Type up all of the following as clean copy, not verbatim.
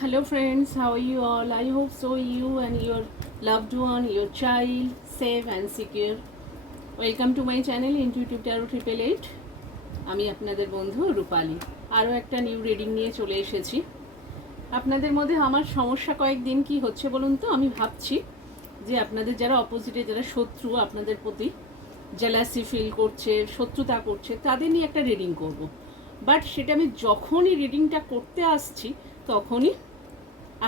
Hello friends, how are you all? I hope so you and your loved one, your child, safe and secure. Welcome to my channel Intuitive Tarot 888. আমি আপনাদের বন্ধু রূপালী। আরও একটা new reading নিয়ে চলে এসেছি। আপনাদের মধ্যে আমার সমস্যা কয়েকদিন কি হচ্ছে বলুন তো? আমি ভাবছি যে আপনাদের যারা অপোজিটে, যারা শত্রু আপনাদের প্রতি জেলাসি ফিল করছে, শত্রুতা করছে, তাদের নিয়ে একটা রিডিং করব। বাট সেটা আমি যখনই রিডিংটা করতে আসছি তখনই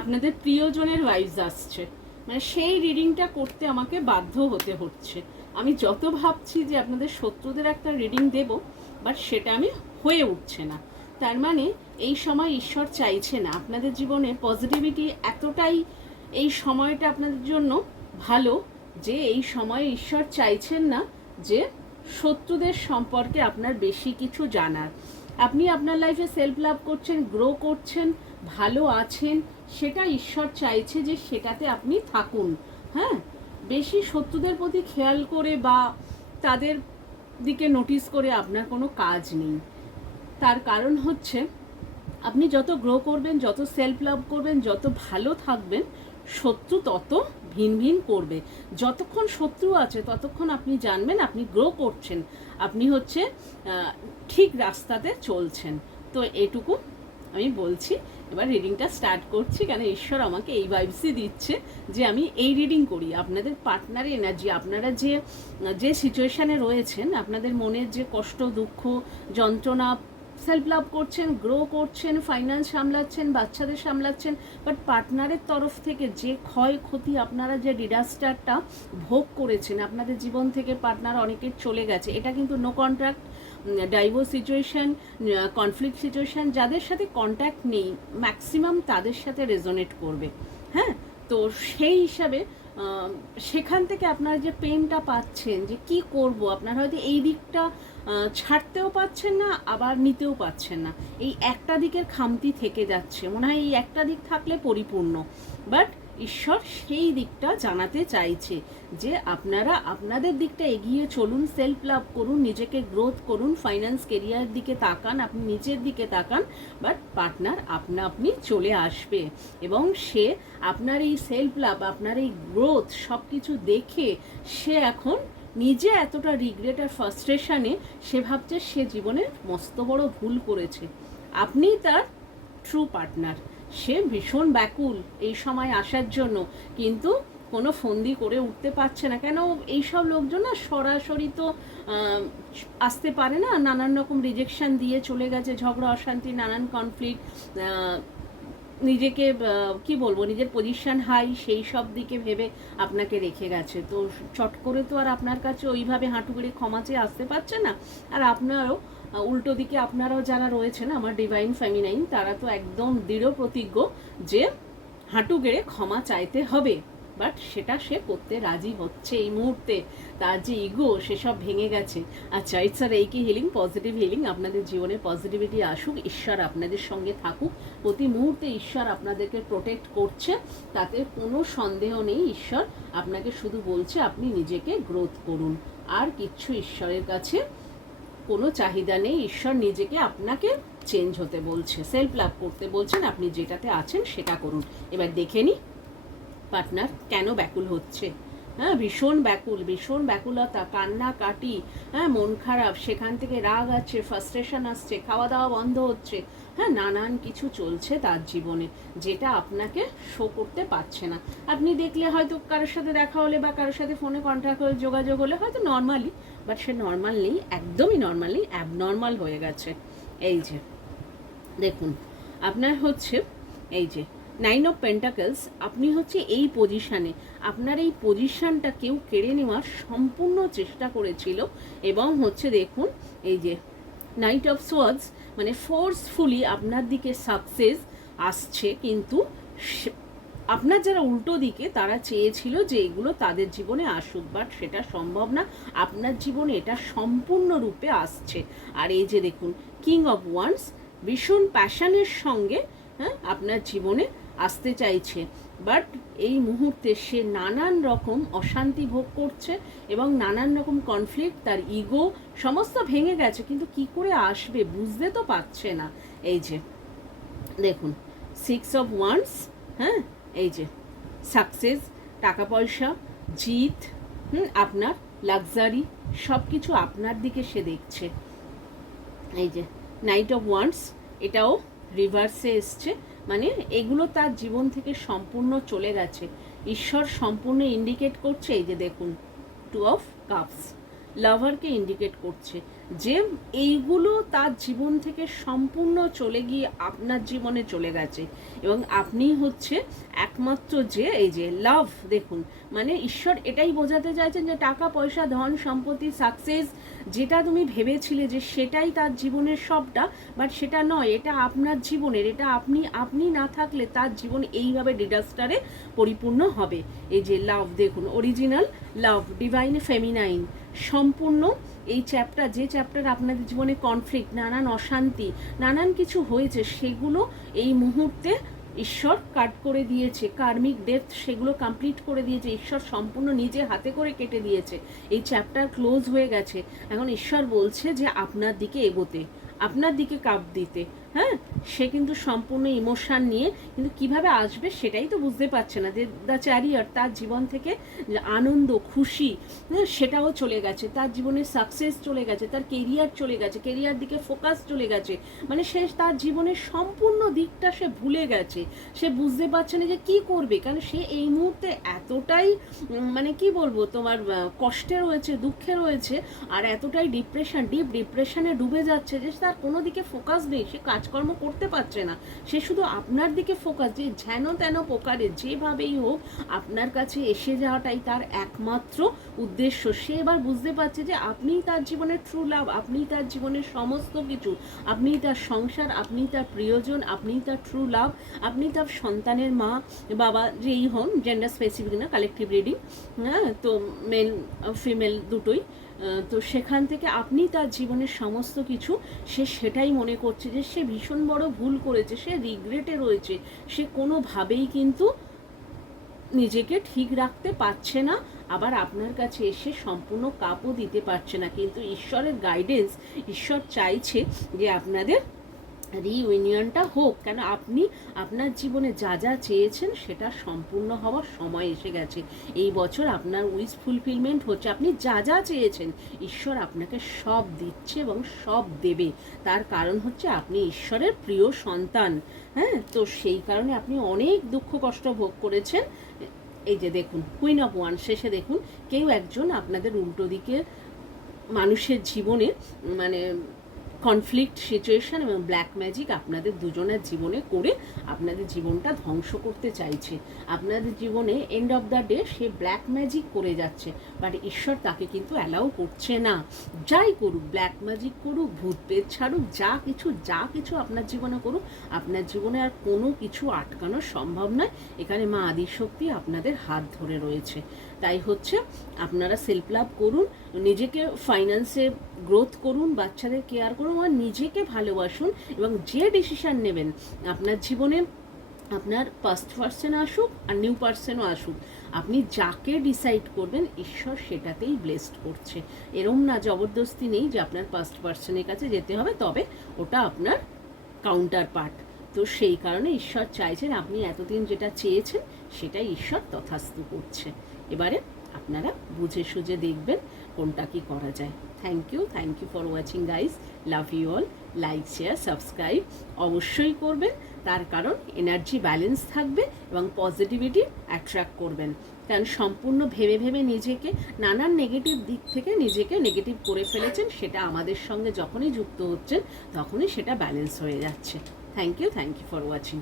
আপনাদের প্রিয়জনের ভাইবস আসছে, মানে সেই রিডিংটা করতে আমাকে বাধ্য হতে হচ্ছে। আমি যত ভাবছি যে আপনাদের শত্রুদের একটা রিডিং দেব, বাট সেটা আমি হয়ে উঠছে না। তার মানে এই সময় ঈশ্বর চাইছে না আপনাদের জীবনে পজিটিভিটি এতটাই, এই সময়টা আপনাদের জন্য ভালো যে এই সময়ে ঈশ্বর চাইছেন না যে শত্রুদের সম্পর্কে আপনার বেশি কিছু জানার। আপনি আপনার লাইফে সেলফ লাভ করছেন, গ্রো করছেন, ভালো আছেন, সেটা ঈশ্বর চাইছে যে সেটাতে আপনি থাকুন। হ্যাঁ, বেশি শত্রুদের প্রতি খেয়াল করে বা তাদের দিকে নোটিস করে আপনার কোনো কাজ নেই। তার কারণ হচ্ছে আপনি যত গ্রো করবেন, যত সেলফ লাভ করবেন, যত ভালো থাকবেন, শত্রু তত ভিন ভিন করবে। যতক্ষণ শত্রু আছে ততক্ষণ আপনি জানবেন আপনি গ্রো করছেন, আপনি হচ্ছে ঠিক রাস্তাতে চলছেন। তো এটুকু আমি বলছি। এবার রিডিংটা স্টার্ট করছি, কেন ঈশ্বর আমাকে এই ভাইবসই দিচ্ছে যে আমি এই রিডিং করি। আপনাদের পার্টনারের এনার্জি, আপনারা যে যে সিচুয়েশানে রয়েছেন, আপনাদের মনের যে কষ্ট, দুঃখ, যন্ত্রণা, সেলফ লাভ করছেন, গ্রো করছেন, ফাইন্যান্স সামলাচ্ছেন, বাচ্চাদের সামলাচ্ছেন, বাট পার্টনারের তরফ থেকে যে ক্ষয়ক্ষতি, আপনারা যে ডিজাস্টারটা ভোগ করেছেন, আপনাদের জীবন থেকে পার্টনার অনেকের চলে গেছে, এটা কিন্তু no contract, divorce situation, conflict situation, যাদের সাথে কন্ট্যাক্ট নেই ম্যাক্সিমাম তাদের সাথে রেজোনেট করবে। হ্যাঁ, তো সেই হিসাবে সেখান থেকে আপনারা যে পেনটা পাচ্ছেন, যে কি করব, আপনারা হয়তো এই দিকটা ছাড়তেও পাচ্ছেন না, আবার নিতেও পাচ্ছেন না। এই একটা দিকের খামতি থেকে যাচ্ছে, মনে হয় এই একটা দিক থাকলে পরিপূর্ণ। বাট ঈশ্বর সেই দিকটা জানাতে চাইছে যে আপনারা আপনাদের দিকটা এগিয়ে চলুন, সেলফ লাভ করুন, নিজেকে গ্রোথ করুন, ফাইন্যান্স কেরিয়ার দিকে তাকান, আপনি নিজের দিকে তাকান। বাট পার্টনার আপনি চলে আসবে এবং সে আপনার এই সেলফ লাভ, আপনার এই গ্রোথ সব কিছু দেখে সে এখন নিজে এতটা রিগ্রেট আর ফ্রাস্ট্রেশনে সে ভাবছে সে জীবনে মস্ত বড় ভুল করেছে। আপনি তার ট্রু পার্টনার। সে ভীষণ ব্যাকুল এই সময় আসার জন্য, কিন্তু কোনো ফন্দি করে উঠতে পারছে না। কেন, এইসব লোকজন না সরাসরি তো আসতে পারে না, নানান রকম রিজেকশন দিয়ে চলে গেছে, ঝগড়া অশান্তি, নানান কনফ্লিক্ট, নিজেকে কি বলবো, নিজের পজিশন হাই, সেই সব দিকে ভেবে আপনাকে রেখে গেছে। তো চট করে তো আর আপনার কাছে ওইভাবে হাঁটু গেড়ে ক্ষমা চেয়ে আসতে পারছে না। আর আপনারও উল্টো দিকে আপনারাও যারা রয়েছেন আমার ডিভাইন ফেমিনাইন, তারা তো একদম দৃঢ় প্রতিজ্ঞ যে হাঁটু গেড়ে ক্ষমা চাইতে হবে। বাট সেটা সে করতে রাজি হচ্ছে এই মুহূর্তে। তার যে ইগো সেসব ভেঙে গেছে। আচ্ছা, ইটস আর এইকি হিলিং, পজিটিভ হিলিং। আপনাদের জীবনে পজিটিভিটি আসুক, ঈশ্বর আপনাদের সঙ্গে থাকুক, প্রতি মুহূর্তে ঈশ্বর আপনাদেরকে প্রোটেক্ট করছে, তাতে কোনো সন্দেহ নেই। ঈশ্বর আপনাকে শুধু বলছে আপনি নিজেকে গ্রোথ করুন, আর কিচ্ছু ঈশ্বরের কাছে কোনো চাহিদা নেই। ঈশ্বর নিজেকে আপনাকে চেঞ্জ হতে বলছে, সেলফ লাভ করতে বলছেন, আপনি যেটাতে আছেন সেটা করুন। এবার দেখে নিই পার্টনার কেন ব্যাকুল হচ্ছে। হ্যাঁ, ভীষণ ব্যাকুল, ভীষণ ব্যাকুলতা, কান্নাকাটি, হ্যাঁ, মন খারাপ, সেখান থেকে রাগ আছে, ফ্রাস্ট্রেশন আসছে, খাওয়া দাওয়া বন্ধ হচ্ছে, হ্যাঁ, নানান কিছু চলছে তার জীবনে যেটা আপনাকে শো করতে পারছে না। আপনি দেখলে হয়তো কারোর সাথে দেখা হলে বা কারোর সাথে ফোনে কন্ট্যাক্ট হলে, যোগাযোগ হলে হয়তো নর্মালি, বাট সে নর্মাল নেই, একদমই নর্মাল নেই, অ্যাবনর্মাল হয়ে গেছে। এই যে দেখুন, আপনার হচ্ছে এই যে 9 অফ পেন্টাকলস, আপনি হচ্ছে এই পজিশানে, আপনার এই পজিশানটা কেউ কেড়ে নেওয়ার সম্পূর্ণ চেষ্টা করেছিল। এবং হচ্ছে দেখুন এই যে নাইট অফ সোয়ার্ডস, মানে ফোর্সফুলি আপনার দিকে সাকসেস আসছে, কিন্তু আপনার যারা উল্টো দিকে তারা চেয়েছিল যে এগুলো তাদের জীবনে আসুক, বাট সেটা সম্ভব না। আপনার জীবনে এটা সম্পূর্ণরূপে আসছে। আর এই যে দেখুন কিং অফ ওয়ান্স, ভীষণ প্যাশনের সঙ্গে, হ্যাঁ, আপনার জীবনে আসতে চাইছে, বাট এই মুহূর্তে সে নানান রকম অশান্তি ভোগ করছে এবং নানান রকম কনফ্লিক্ট, তার ইগো সমস্ত ভেঙে গেছে, কিন্তু কি করে আসবে বুঝতে তো পারছে না। এই যে দেখুন সিক্স অফ ওয়ান্স, হ্যাঁ, এই যে সাকসেস, টাকা পয়সা, জিত, আপনার লাক্সারি, সব কিছু আপনার দিকে সে দেখছে। এই যে নাইট অফ ওয়ান্স, এটাও রিভার্সে এসছে, মানে এগুলো তার জীবন থেকে সম্পূর্ণ চলে গেছে। ঈশ্বর সম্পূর্ণ ইন্ডিকেট করছে, এই যে দেখুন টু অফ কাপস, লাভারকে ইন্ডিকেট করছে যে এইগুলো তার জীবন থেকে সম্পূর্ণ চলে গিয়ে আপনার জীবনে চলে গেছে, এবং আপনি হচ্ছে একমাত্র যে এই যে লাভ, দেখুন মানে ঈশ্বর এটাই বোঝাতে চাইছেন যে টাকা পয়সা, ধন সম্পত্তি, সাকসেস, যেটা তুমি ভেবেছিলে যে সেটাই তার জীবনের সবটা, বাট সেটা নয়, এটা আপনার জীবনের, এটা আপনি না থাকলে তার জীবন এইভাবে ডিজাস্টারে পরিপূর্ণ হবে। এই যে লাভ, দেখুন অরিজিনাল লাভ, ডিভাইন ফেমিনাইন, সম্পূর্ণ এই চ্যাপ্টার, যে চ্যাপ্টার আপনাদের জীবনে কনফ্লিক্ট, নানান অশান্তি, নানান কিছু হয়েছে, সেগুলো এই মুহূর্তে ঈশ্বর কাট করে দিয়েছে, কার্মিক ডেথ সেগুলো কমপ্লিট করে দিয়েছে, ঈশ্বর সম্পূর্ণ নিজে হাতে করে কেটে দিয়েছে, এই চ্যাপ্টার ক্লোজ হয়ে গেছে। এখন ঈশ্বর বলছে যে আপনার দিকে এগোতে, আপনার দিকে কাপ দিতে, হ্যাঁ, সে কিন্তু সম্পূর্ণ ইমোশান নিয়ে, কিন্তু কিভাবে আসবে সেটাই তো বুঝতে পারছে না। যে দ্য চ্যারিয়ট, তার জীবন থেকে আনন্দ, খুশি, সেটাও চলে গেছে, তার জীবনের সাকসেস চলে গেছে, তার কেরিয়ার চলে গেছে, কেরিয়ার দিকে ফোকাস চলে গেছে, মানে সে তার জীবনের সম্পূর্ণ দিকটা সে ভুলে গেছে, সে বুঝতে পারছে না যে কি করবে, কারণ সে এই মুহূর্তে এতটাই মানে কি বলবো তোমার কষ্টে রয়েছে, দুঃখে রয়েছে, আর এতটাই ডিপ্রেশন, ডিপ ডিপ্রেশনে ডুবে যাচ্ছে যে তার কোনো দিকে ফোকাস নেই, সে কাজকর্ম করতে পারছে না, সে শুধু আপনার দিকে ফোকাস, যে যেন তেন প্রকারে যেভাবেই হোক আপনার কাছে এসে যাওয়াটাই তার একমাত্র উদ্দেশ্য। সে এবার বুঝতে পারছে যে আপনিই তার জীবনের ট্রু লাভ, আপনিই তার জীবনের সমস্ত কিছু, আপনিই তার সংসার, আপনিই তার প্রিয়জন, আপনিই তার ট্রু লাভ, আপনি তার সন্তানের মা বাবা যেই হন, জেন্ডার স্পেসিফিক না, কালেকটিভ রিডিং, হ্যাঁ, তো মেল ফিমেল দুটোই, তো সেখান থেকে আপনি তার জীবনের সমস্ত কিছু, সে সেটাই মনে করছে যে সে ভীষণ বড় ভুল করেছে, সে রিগ্রেটে রয়েছে, সে কোনোভাবেই কিন্তু নিজেকে ঠিক রাখতে পারছে না, আবার আপনার কাছে এসে সম্পূর্ণ কাপও দিতে পারছে না। কিন্তু ঈশ্বরের গাইডেন্স, ঈশ্বর চাইছে যে আপনাদের রিইউনিয়নটা হোক, কেন আপনি আপনার জীবনে যা যা চেয়েছেন সেটা সম্পূর্ণ হওয়ার সময় এসে গেছে। এই বছর আপনার উইশ ফুলফিলমেন্ট হচ্ছে, আপনি যা যা চেয়েছেন ঈশ্বর আপনাকে সব দিচ্ছে এবং সব দেবে। তার কারণ হচ্ছে আপনি ঈশ্বরের প্রিয় সন্তান, হ্যাঁ, তো সেই কারণে আপনি অনেক দুঃখ কষ্ট ভোগ করেছেন। এই যে দেখুন কুইন অফ ওয়ান, শেষে দেখুন কেউ একজন আপনাদের উল্টো দিকে মানুষের জীবনে মানে কনফ্লিক্ট সিচুয়েশন এবং ব্ল্যাক ম্যাজিক আপনাদের দুজনের জীবনে করে আপনাদের জীবনটা ধ্বংস করতে চাইছে। আপনাদের জীবনে end of the day say black magic করে যাচ্ছে, বাট ঈশ্বর তাকে কিন্তু অ্যালাউ করছে না। যাই করুক, ব্ল্যাক ম্যাজিক করুক, ভূত পেট ছাড়ুক, যা কিছু আপনার জীবনে করুক, আপনার জীবনে আর কোনো কিছু আটকানো সম্ভব নয়। এখানে মা আদিশক্তি আপনাদের হাত ধরে রয়েছে। তাই হচ্ছে আপনারা সেলফ লাভ করুন, নিজেকে ফাইন্যান্সে গ্রোথ করুন, বাচ্চাদের কেয়ার করুন, আর নিজেকে ভালোবাসুন, এবং যে ডিসিশান নেবেন আপনার জীবনে, আপনার পাস্ট পার্সন আসুক আর নিউ পার্সনও আসুক, আপনি যাকে ডিসাইড করবেন ঈশ্বর সেটাতেই ব্লেসড করছে। এরম না জবরদস্তি নেই যে আপনার পাস্ট পার্সনের কাছে যেতে হবে, তবে ওটা আপনার কাউন্টার পার্ট। তো সেই কারণে ঈশ্বর চাইছেন আপনি এতদিন যেটা চেয়েছেন সেটাই ঈশ্বর তথাস্তু করছে। এবারে আপনারা বুঝে সুঝে দেখবেন কোনটা কি করা যায়। Thank you for watching guys, love you all. Like share subscribe অবশ্যই করবেন, তার কারণ এনার্জি ব্যালেন্স থাকবে এবং পজিটিভিটি অ্যাট্রাক্ট করবেন। কারণ সম্পূর্ণ ভেবে নিজেকে নানান নেগেটিভ দিক থেকে নিজেকে নেগেটিভ করে ফেলেছেন, সেটা আমাদের সঙ্গে যখনই যুক্ত হচ্ছেন তখনই সেটা ব্যালেন্স হয়ে যাচ্ছে। Thank you for watching.